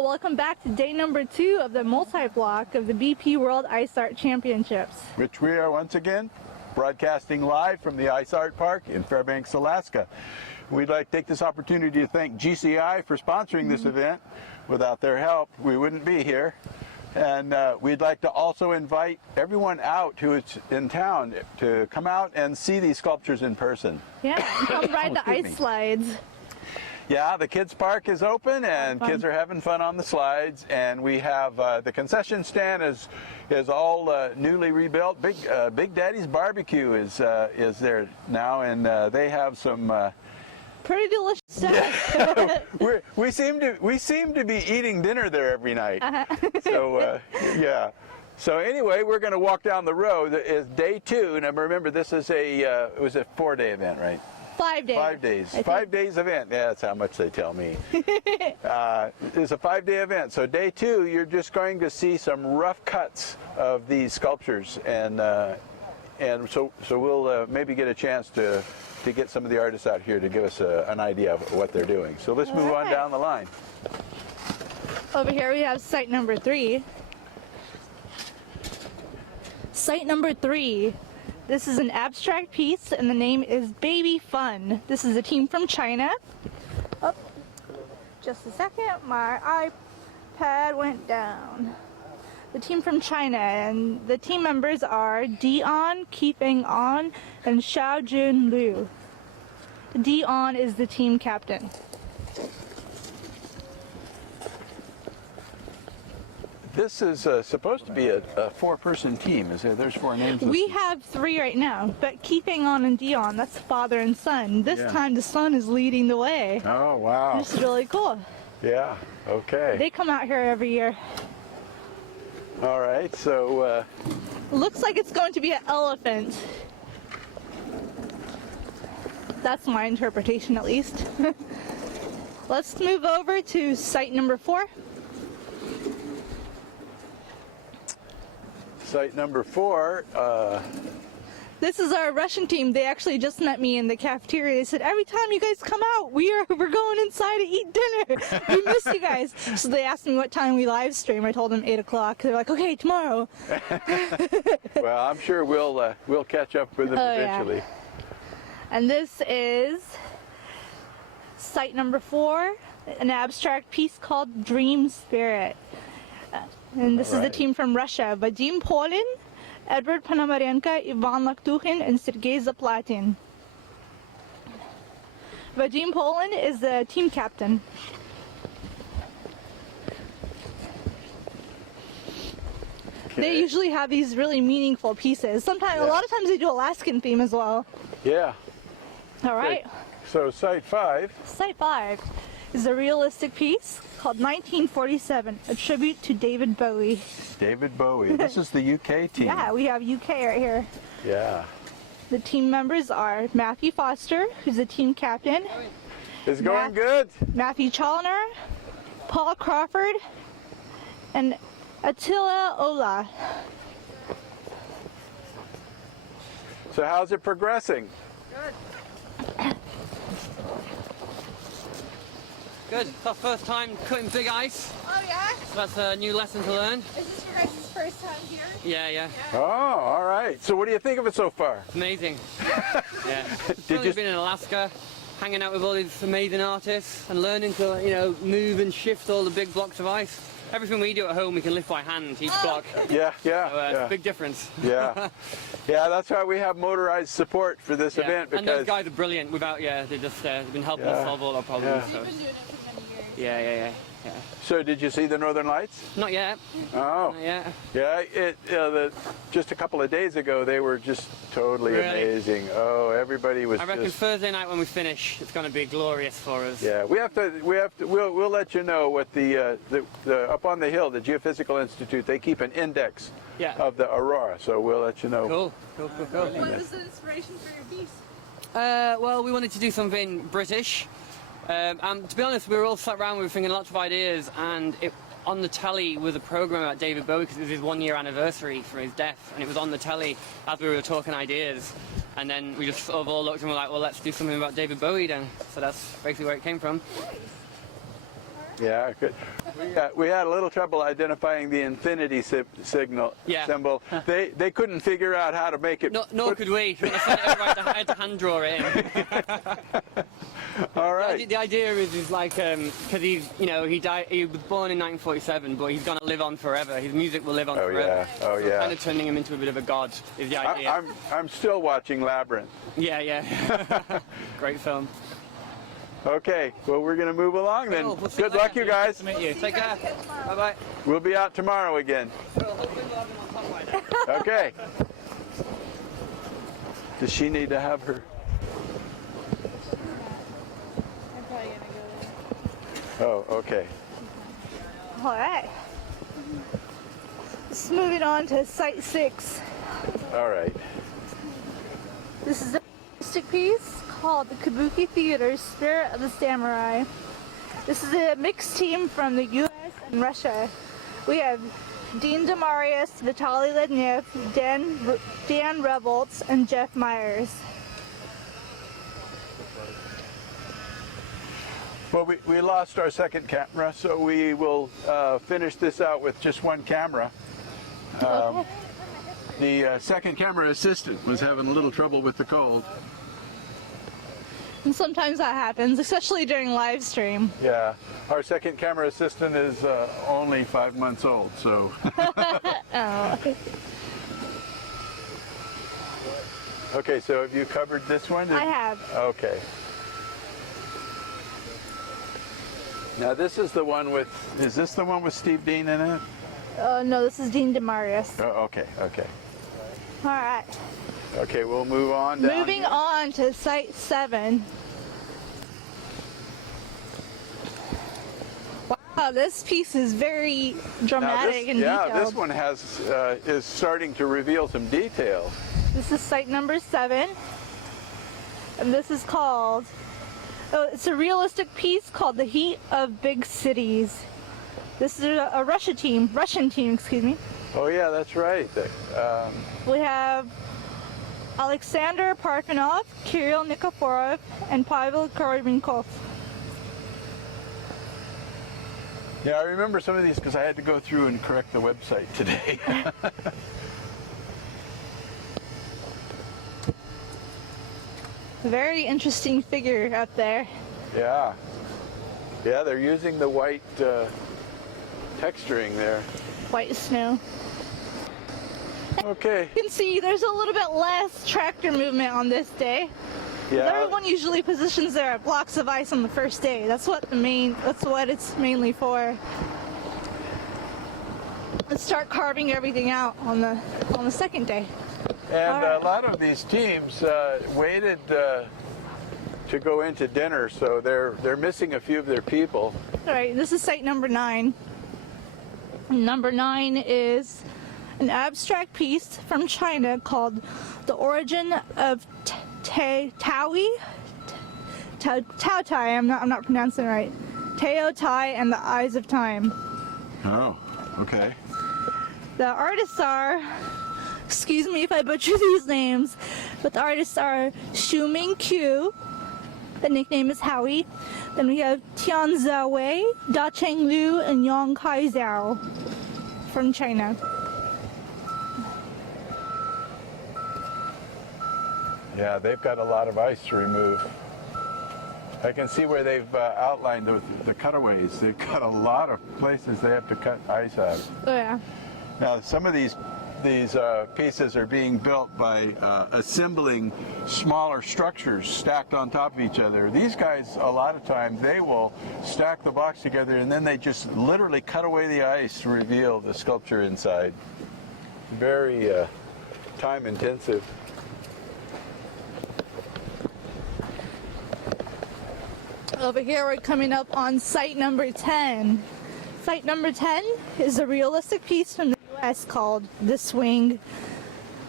Hello, welcome back to day number 2 of the multi-block of the BP World Ice Art Championships. Which we are once again broadcasting live from the Ice Art Park in Fairbanks, Alaska. We'd like to take this opportunity to thank GCI for sponsoring this event. Without their help, we wouldn't be here. And we'd like to also invite everyone out who is in town to come out and see these sculptures in person. Yeah, and come ride the ice slides. Yeah, the kids' park is open and kids are having fun on the slides, and we have the concession stand is all newly rebuilt. Big Daddy's Barbecue is there now, and they have some pretty delicious stuff. we seem to be eating dinner there every night. So yeah. So anyway, we're going to walk down the road. It's day 2, and remember this is it was a 4-day event, right? 5 days. 5 days. 5 days event. Yeah, that's how much they tell me. It's a 5-day event. So day 2, you're just going to see some rough cuts of these sculptures, and so we'll maybe get a chance to get some of the artists out here to give us an idea of what they're doing. So let's move on down the line. Over here we have site number 3. Site number 3. This is an abstract piece, and the name is Baby Fun. This is a team from China. Oh, just a second, my iPad went down. The team from China, and the team members are Dion, Keeping On, and Xiaojun Liu. Dion is the team captain. This is supposed to be a 4-person team. There's 4 names? We have 3 right now, but Keeping On and Dion, that's father and son. This time the son is leading the way. Oh, wow. This is really cool. Yeah, okay. They come out here every year. All right, so... Looks like it's going to be an elephant. That's my interpretation, at least. Let's move over to site number 4. Site number 4. This is our Russian team. They actually just met me in the cafeteria. They said, every time you guys come out, we're going inside to eat dinner. We miss you guys. So they asked me what time we live stream. I told them 8 o'clock. They're like, okay, tomorrow. Well, I'm sure we'll catch up with them eventually. Yeah. And this is site number 4, an abstract piece called Dream Spirit. And this is the team from Russia: Vadim Polin, Edward Panamarenko, Ivan Laktuchin, and Sergei Zaplatin. Vadim Polin is the team captain. Okay. They usually have these really meaningful pieces. Sometimes, a lot of times they do Alaskan theme as well. Yeah. All right. So site 5. Site 5 is a realistic piece called 1947, a tribute to David Bowie. David Bowie. This is the UK team. Yeah, we have UK right here. Yeah. The team members are Matthew Foster, who's the team captain. It's going good. Matthew Challoner, Paul Crawford, and Attila Ola. So how's it progressing? Good. Good. It's our first time cutting big ice. Oh, yeah? So that's a new lesson to learn. Is this your guys' first time here? Yeah. Oh, all right. So what do you think of it so far? Amazing. Yeah. Did you been in Alaska, hanging out with all these amazing artists and learning to, move and shift all the big blocks of ice. Everything we do at home, we can lift by hand, each block. Yeah. So, big difference. Yeah. Yeah, that's why we have motorized support for this event. Because and those guys are brilliant. Without, they've been helping us solve all our problems. You've been doing it for many years. Yeah. So did you see the Northern Lights? Not yet. Oh. Not yet. Yeah, just a couple of days ago, they were just totally amazing. Oh, everybody was. I reckon Thursday night when we finish, it's going to be glorious for us. Yeah, we'll let you know what the up on the hill, the Geophysical Institute, they keep an index of the aurora, so we'll let you know. Cool. What was the inspiration for your piece? Well, we wanted to do something British. And to be honest, we were all sat around, we were thinking lots of ideas, and on the telly was a program about David Bowie because it was his 1-year anniversary for his death, and it was on the telly as we were talking ideas. And then we just sort of all looked and were like, well, let's do something about David Bowie then. So that's basically where it came from. Yeah, good. We had a little trouble identifying the infinity symbol. They couldn't figure out how to make it. Nor could we. I had to hand draw it in. All right. The idea is like, because he died. He was born in 1947, but he's gonna live on forever. His music will live on forever. Yeah. Oh yeah. Kind of turning him into a bit of a god is the idea. I'm still watching Labyrinth. Yeah. Great film. Okay, well, we're going to move along then. Cool. We'll see Good you luck, later. you guys. Nice to meet you. Take care. Bye-bye. We'll be out tomorrow again. Well, hopefully we'll have him on top by now. Okay. Does she need to have her? I'm probably gonna go Oh, okay. there. All right. Let's move it on to Site 6. All right. This is a artistic piece called the Kabuki Theater's Spirit of the Samurai. This is a mixed team from the U.S. and Russia. We have Dean Demarius, Vitaly Lednev, Dan Revolts, and Jeff Myers. Well, we lost our second camera, so we will finish this out with just one camera. The second camera assistant was having a little trouble with the cold. And sometimes that happens, especially during live stream. Yeah, our second camera assistant is only 5 months old, so. Oh. Okay, so have you covered this one? I have. Okay. Now this is the one with, is this the one with Steve Dean in it? No, this is Dean Demarius. Oh, okay. All right. Okay, we'll move on down. Moving on to Site 7. Wow, this piece is very dramatic and detailed. Yeah, this one has is starting to reveal some detail. This is Site number 7. And this is called, it's a realistic piece called The Heat of Big Cities. This is a Russian team, excuse me. Oh yeah, that's right. We have Alexander Parfenov, Kirill Nikiforov, and Pavel Korobenkov. Yeah, I remember some of these because I had to go through and correct the website today. Very interesting figure up there. Yeah, they're using the white texturing there. White snow. Okay. You can see there's a little bit less tractor movement on this day. Yeah. Everyone usually positions their blocks of ice on the first day. That's what it's mainly for. Let's start carving everything out on the second day. And a lot of these teams waited to go into dinner, so they're missing a few of their people. All right, this is Site number 9. Number 9 is an abstract piece from China called The Origin of Tao Tai, I'm not pronouncing it right. Tao Tai and the Eyes of Time. Oh, okay. The artists are, excuse me if I butcher these names, but the artists are Shuming Q, the nickname is Howie. Then we have Tian Zawei, Da Cheng Liu, and Yang Kai Zhao from China. Yeah, they've got a lot of ice to remove. I can see where they've outlined the cutaways. They've got a lot of places they have to cut ice out. Oh yeah. Now, some of these pieces are being built by assembling smaller structures stacked on top of each other. These guys, a lot of times, they will stack the blocks together and then they just literally cut away the ice to reveal the sculpture inside. Very time intensive. Over here we're coming up on Site number 10. Site number 10 is a realistic piece from the US called The Swing.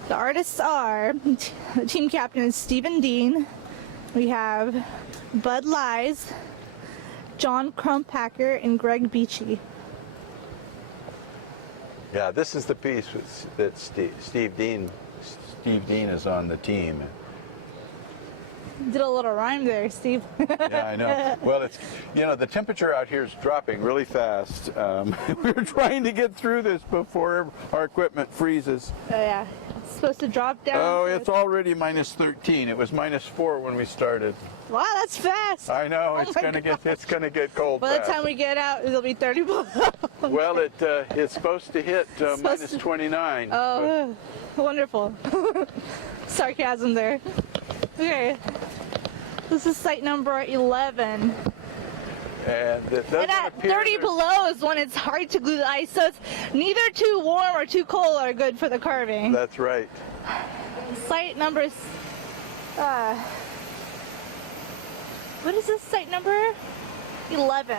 The artists are, the team captain is Stephen Dean. We have Bud Lies, John Crumpacker, and Greg Beachy. Yeah, this is the piece that Steve Dean is on the team. Did a little rhyme there, Steve. Yeah, I know. Well, it's, you know, the temperature out here is dropping really fast. We're trying to get through this before our equipment freezes. Oh yeah, it's supposed to drop down. Oh, to- it's already minus 13. It was minus 4 when we started. Wow, that's fast. I know, Oh it's my gonna God. get cold By the fast. time we get out, it'll be 30 below. Well, it's supposed to hit Supposed minus to- 29. Oh, wonderful. Sarcasm there. Okay. This is site number 11. And it doesn't And at appear 30 there's- below is when it's hard to glue the ice, so it's neither too warm or too cold are good for the carving. That's right. Site number, what is this site number? 11.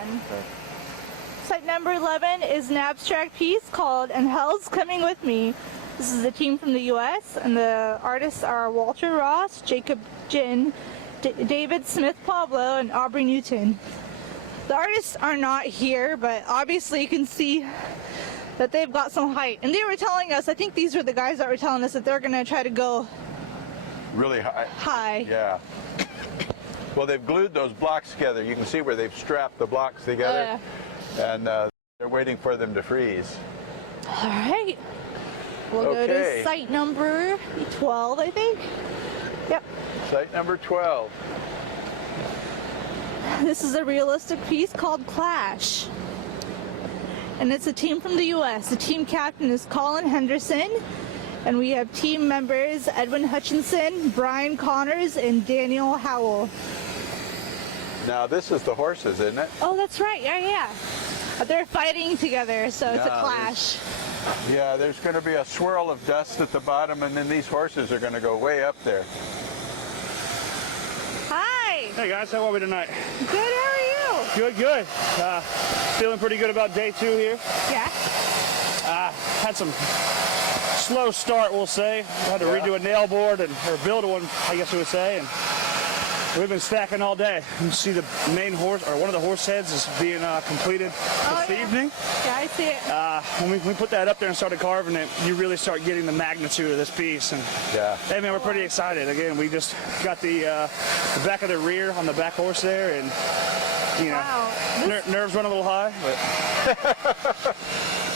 Site number 11 is an abstract piece called And Hell's Coming With Me. This is a team from the US, and the artists are Walter Ross, Jacob Ginn, David Smith Pablo, and Aubrey Newton. The artists are not here, but obviously you can see that they've got some height. And they were telling us, I think these were the guys that were telling us that they're going to try to go Really high. high. Yeah. Well, they've glued those blocks together. You can see where they've strapped the blocks together. And they're waiting for them to freeze. All right. We'll go Okay. to site number 12, I think. Yep. Site number 12. This is a realistic piece called Clash. And it's a team from the US. The team captain is Colin Henderson. And we have team members Edwin Hutchinson, Brian Connors, and Daniel Howell. Now, this is the horses, isn't it? Oh, that's right. Yeah. They're fighting together, so it's a Yeah, clash. Yeah, there's going to be a swirl of dust at the bottom, and then these horses are going to go way up there. Hi. Hey guys, how are we tonight? Good, how are you? Good. Feeling pretty good about day 2 here. Yeah. Had some slow start, we'll say. Had to redo a nail board or build one, I guess we would say. And we've been stacking all day. You see the main horse, or one of the horse heads is being completed this evening. Yeah, I see it. When we put that up there and started carving it, you really start getting the magnitude of this piece. And Yeah. hey man, we're pretty excited. Again, we just got the back of the rear on the back horse there, and you know, Wow. nerves run a little high, but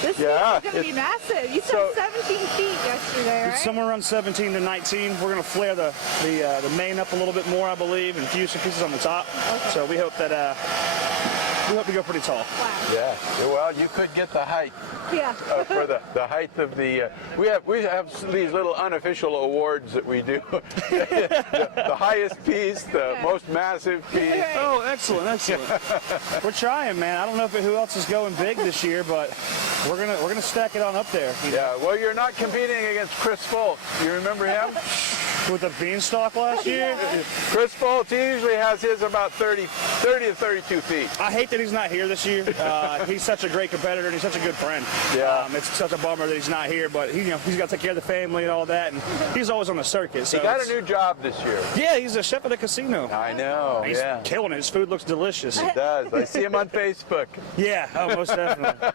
This Yeah, is going to be massive. You said so- 17 feet yesterday, right? it's somewhere around 17 to 19. We're going to flare the main up a little bit more, I believe, and fuse some pieces on the top. Okay. So we hope that we hope to go pretty tall. Wow. Yeah. Well, you could get the height Yeah. for the height of the. We have these little unofficial awards that we do. the highest piece, the most massive piece. Okay. Oh, excellent. We're trying, man. I don't know who else is going big this year, but we're gonna stack it on up there. Yeah. Well, you're not competing against Chris Fultz. You remember him? With the beanstalk last year. Chris Fultz, he usually has his about 30 to 32 feet. I hate that he's not here this year. He's such a great competitor and he's such a good friend. Yeah. It's such a bummer that he's not here, but he's got to take care of the family and all that, and he's always on the circuit. So He got a it's- new job this year. Yeah, he's a chef at a casino. I know. He's Yeah. killing it. His food looks delicious. It does. I see him on Facebook. Yeah, oh, most definitely.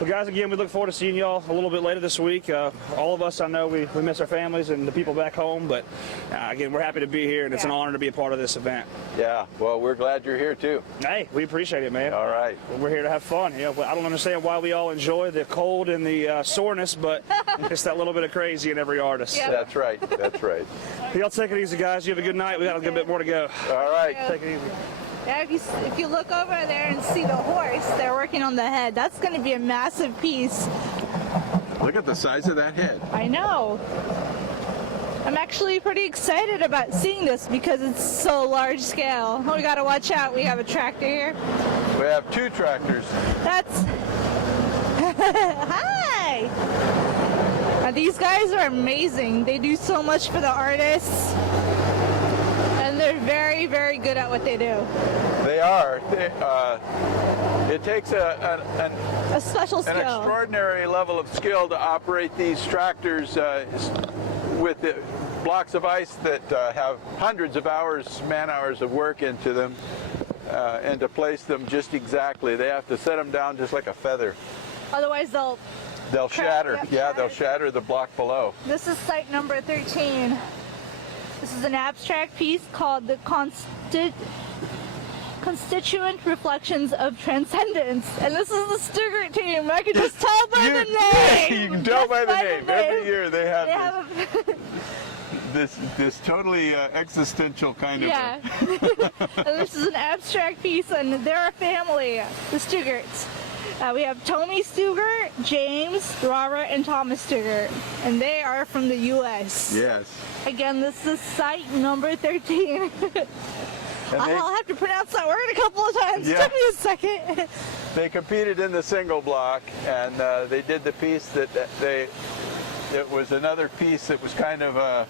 Well, guys, again, we look forward to seeing y'all a little bit later this week. All of us, I know, we miss our families and the people back home, but again, we're happy to be here, and it's an honor to be a part of this event. Yeah. Well, we're glad you're here too. Hey, we appreciate it, man. All right. We're here to have fun. I don't understand why we all enjoy the cold and the soreness, but it's that little bit of crazy in every artist. Yeah. That's right. That's right. Y'all take it easy, guys. You have a good night. We got a good bit more to go. All right. Take it easy. Yeah, if you look over there and see the horse, they're working on the head. That's going to be a massive piece. Look at the size of that head. I know. I'm actually pretty excited about seeing this because it's so large scale. Oh, we got to watch out. We have a tractor here. We have 2 tractors. That's... Hi! Now, these guys are amazing. They do so much for the artists. And they're very, very good at what they do. They are. It takes an A special skill. extraordinary level of skill to operate these tractors with the blocks of ice that have hundreds of hours, man-hours of work into them, and to place them just exactly. They have to set them down just like a feather. Otherwise, they'll... They'll shatter. Yep, Yeah, shatter. they'll shatter the block below. This is site number 13. This is an abstract piece called the Constituent Reflections of Transcendence. And this is the Stuttgart team. I can just tell by the name. You can tell Just by the name. Every year they have a this totally existential kind of. yeah. And this is an abstract piece, and they're a family, the Stuggarts. We have Tommy Stugart, James, Robert, and Thomas Stugart, and they are from the U.S. Yes. Again, this is site number 13. And I'll have to pronounce that word a couple of times. Yeah. It took me a second. they competed in the single block, and they did the piece that it was another piece that was kind of a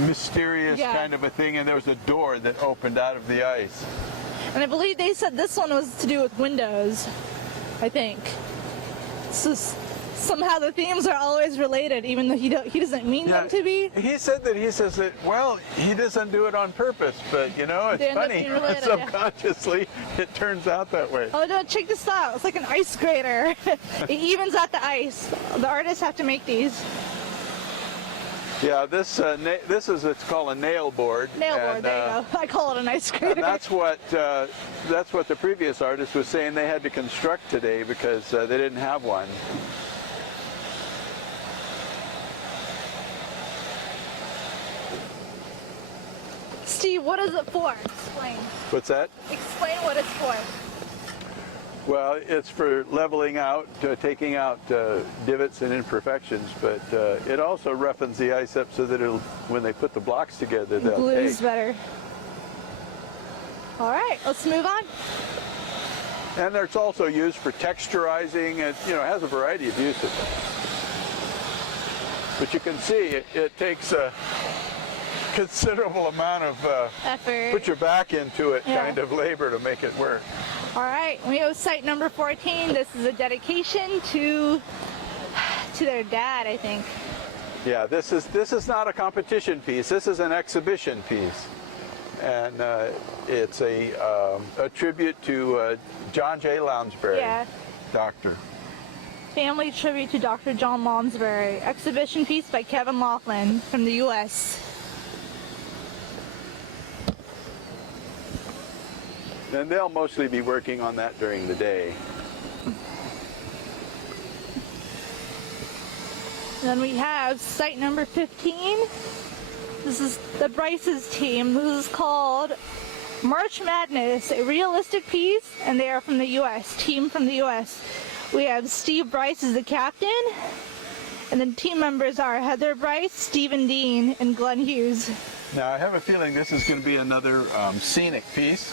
mysterious kind of a thing, and there was a door that opened out of the ice. And I believe they said this one was to do with windows, I think. So somehow the themes are always related, even though he doesn't mean them to be. He says that, well, he doesn't do it on purpose, but you know, it's funny. Related, subconsciously, it turns out that way. Oh no, check this out. It's like an ice grater. It evens out the ice. The artists have to make these. Yeah, this is it's called a nail board. Nail board, there you go. I call it an ice grater. And that's what the previous artist was saying they had to construct today because they didn't have one. Steve, what is it for? Explain. What's that? Explain what it's for. Well, it's for leveling out, taking out divots and imperfections, but it also roughens the ice up so that when they put the blocks together, they'll Glues take. better. All right, let's move on. And it's also used for texturizing. It has a variety of uses. But you can see it takes a considerable amount of effort. Put your back into it kind of labor to make it work. All right, we have site number 14. This is a dedication to their dad, I think. Yeah, this is not a competition piece. This is an exhibition piece, and it's a tribute to John J. Lounsbury. Yeah. Doctor. Family tribute to Dr. John Lounsbury. Exhibition piece by Kevin Laughlin from the U.S. And they'll mostly be working on that during the day. Then we have site number 15. This is the Bryce's team. This is called March Madness, a realistic piece, and they are from the U.S., team from the U.S. We have Steve Bryce as the captain, and then team members are Heather Bryce, Stephen Dean, and Glenn Hughes. Now, I have a feeling this is going to be another scenic piece.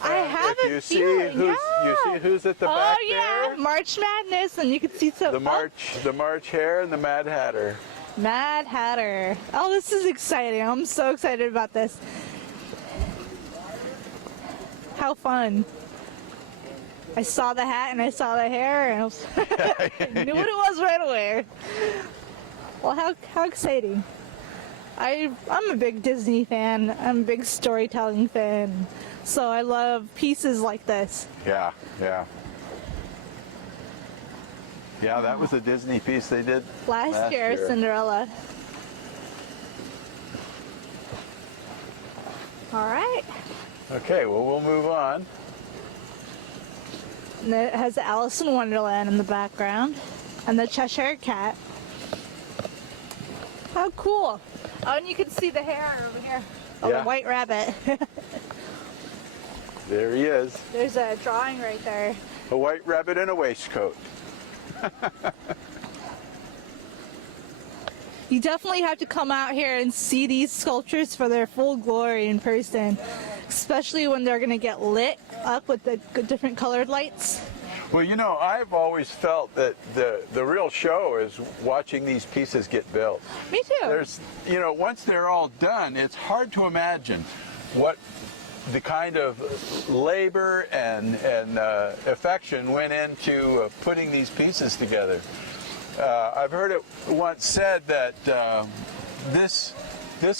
I have a feeling, you see who's at the back there? March Madness, and you can see some. The March Hare and the Mad Hatter. Mad Hatter. Oh, this is exciting. I'm so excited about this. How fun. I saw the hat and I saw the hair and I knew what it was right away. Well, how exciting. I'm a big Disney fan. I'm a big storytelling fan. So I love pieces like this. Yeah. Yeah, that was a Disney piece they did Last year, Cinderella. All right. Okay, well, we'll move on. And it has Alice in Wonderland in the background and the Cheshire Cat. How cool. Oh, and you can see the hair over here. Oh, the White Rabbit. There he is. There's a drawing right there. A white rabbit in a waistcoat. You definitely have to come out here and see these sculptures for their full glory in person, especially when they're going to get lit up with the different colored lights. Well, I've always felt that the real show is watching these pieces get built. Me too. There's, once they're all done, it's hard to imagine what the kind of labor and affection went into putting these pieces together. I've heard it once said that this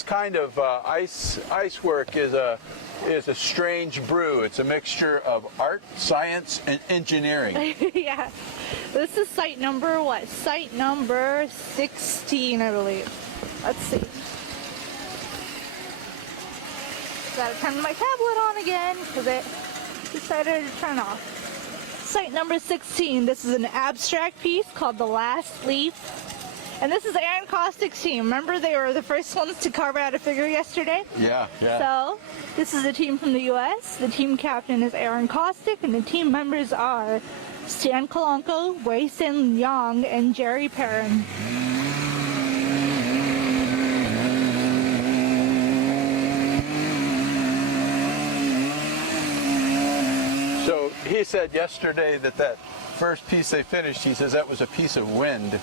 kind of ice work is a strange brew. It's a mixture of art, science, and engineering. Yeah. This is site number what? Site number 16, I believe. Let's see. Gotta turn my tablet on again because it decided to turn off. Site number 16. This is an abstract piece called The Last Leaf. And this is Aaron Kostick's team. Remember they were the first ones to carve out a figure yesterday? Yeah, yeah. So, this is a team from the US. The team captain is Aaron Kostick, and the team members are Stan Kalanko, Wei Sin Yang, and Jerry Perrin. So he said yesterday that first piece they finished, he says that was a piece of wind.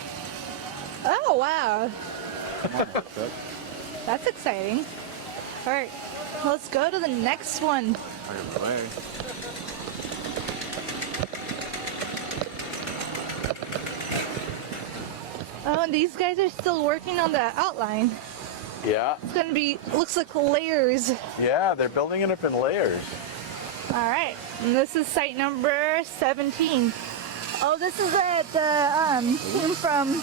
Oh, wow. That's exciting. All right, let's go to the next one. Oh, and these guys are still working on the outline. Yeah. It's gonna be, looks like layers. Yeah, they're building it up in layers. All right, and this is site number 17. Oh, this is the team from,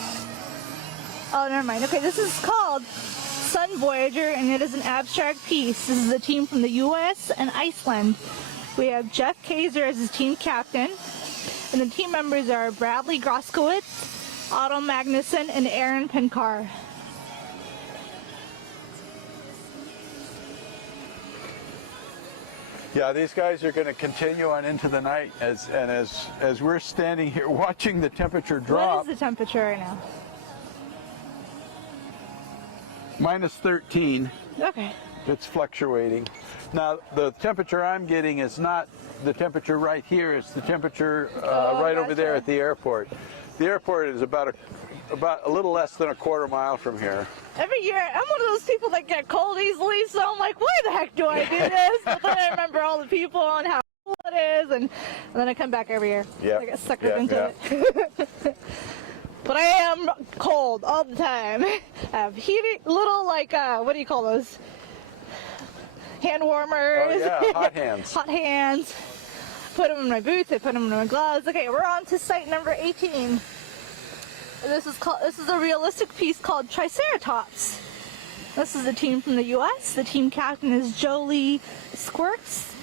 oh, never mind. Okay, this is called Sun Voyager, and it is an abstract piece. This is a team from the US and Iceland. We have Jeff Kaiser as his team captain, and the team members are Bradley Groskowitz, Otto Magnuson, and Aaron Penkar. Yeah, these guys are going to continue on into the night as we're standing here watching the temperature drop. What is the temperature right now? Minus 13. Okay. It's fluctuating. Now, the temperature I'm getting is not the temperature right here. It's the temperature right over there at the airport. The airport is about a little less than a quarter mile from here. Every year, I'm one of those people that get cold easily, so I'm like, why the heck do I do this? But then I remember all the people and how cool it is, and then I come back every year. Yeah. I get suckered into it. But I am cold all the time. I have heated little, like, what do you call those? Hand warmers. Oh yeah, hot hands. Hot hands. Put them in my boots, I put them in my gloves. Okay, we're on to site number 18. This is a realistic piece called Triceratops. This is a team from the US. The team captain is Jolie Squirts.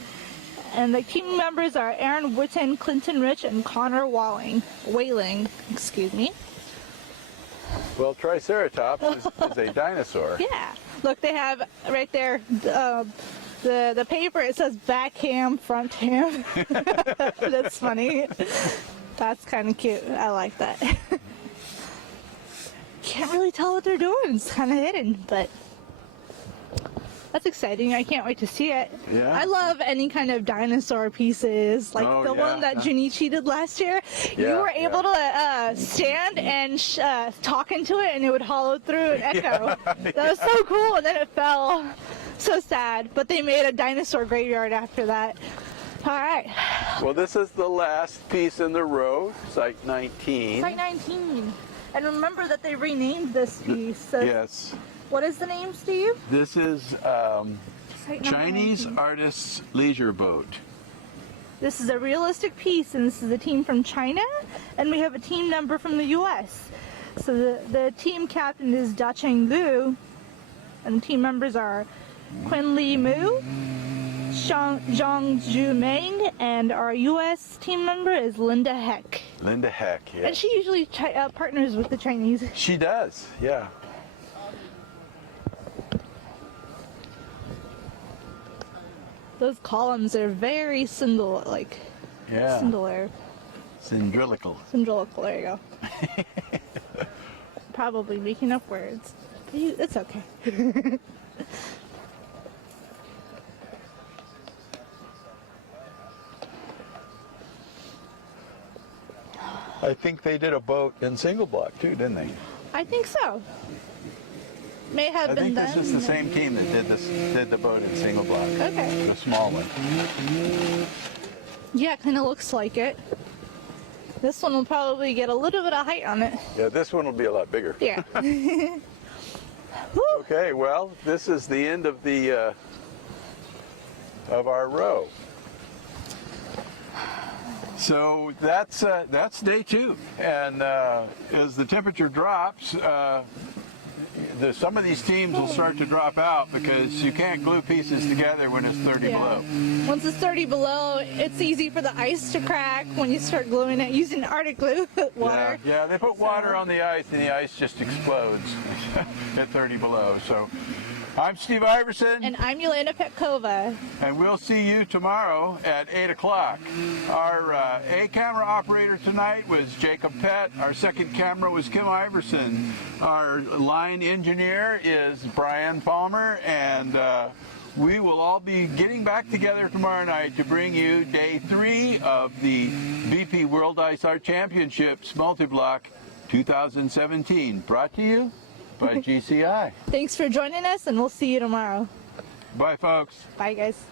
And the team members are Aaron Witten, Clinton Rich, and Connor Whaling, excuse me. Well, Triceratops is a dinosaur. Yeah. Look, they have right there the paper. It says back ham, front ham. That's funny. That's kind of cute. I like that. Can't really tell what they're doing. It's kind of hidden, but that's exciting. I can't wait to see it. Yeah. I love any kind of dinosaur pieces, like the one that Junichi did last year. Yeah, You were able to stand and talk into it, and it would hollow through and echo. That was so cool, and then it fell. So sad, but they made a dinosaur graveyard after that. All right. Well, this is the last piece in the row, site 19. Site 19. And remember that they renamed this piece. So Yes. what is the name, Steve? This is Site number Chinese 19. Artist's Leisure Boat. This is a realistic piece, and this is a team from China, and we have a team number from the U.S. So the team captain is Da Cheng Lu, and the team members are Quinn Li Mu, Zhang Zhu Meng, and our U.S. team member is Linda Heck. Linda Heck, yeah. And she usually partners with the Chinese. She does, yeah. Those columns are very singular. Cylindrical. Cylindrical, there you go. Probably making up words. It's okay. I think they did a boat in single block too, didn't they? I think so. May have I been think done. this is the same team that did the boat in single block. Okay. The small one. Yeah, it kind of looks like it. This one will probably get a little bit of height on it. Yeah, this one will be a lot bigger. Yeah. Okay, well, this is the end of the of our row. So that's day 2, and as the temperature drops, some of these teams will start to drop out because you can't glue pieces together when it's 30 below. Once it's 30 below, it's easy for the ice to crack when you start gluing it using Arctic glue water. Yeah, they put water on the ice and the ice just explodes at 30 below. So I'm Steve Iverson. And I'm Yelena Petkova. And we'll see you tomorrow at 8 o'clock. Our A camera operator tonight was Jacob Pett. Our second camera was Kim Iverson. Our line engineer is Brian Palmer. And we will all be getting back together tomorrow night to bring you day 3 of the BP World Ice Art Championships Multi Block 2017. Brought to you by GCI. Thanks for joining us, and we'll see you tomorrow. Bye, folks. Bye, guys.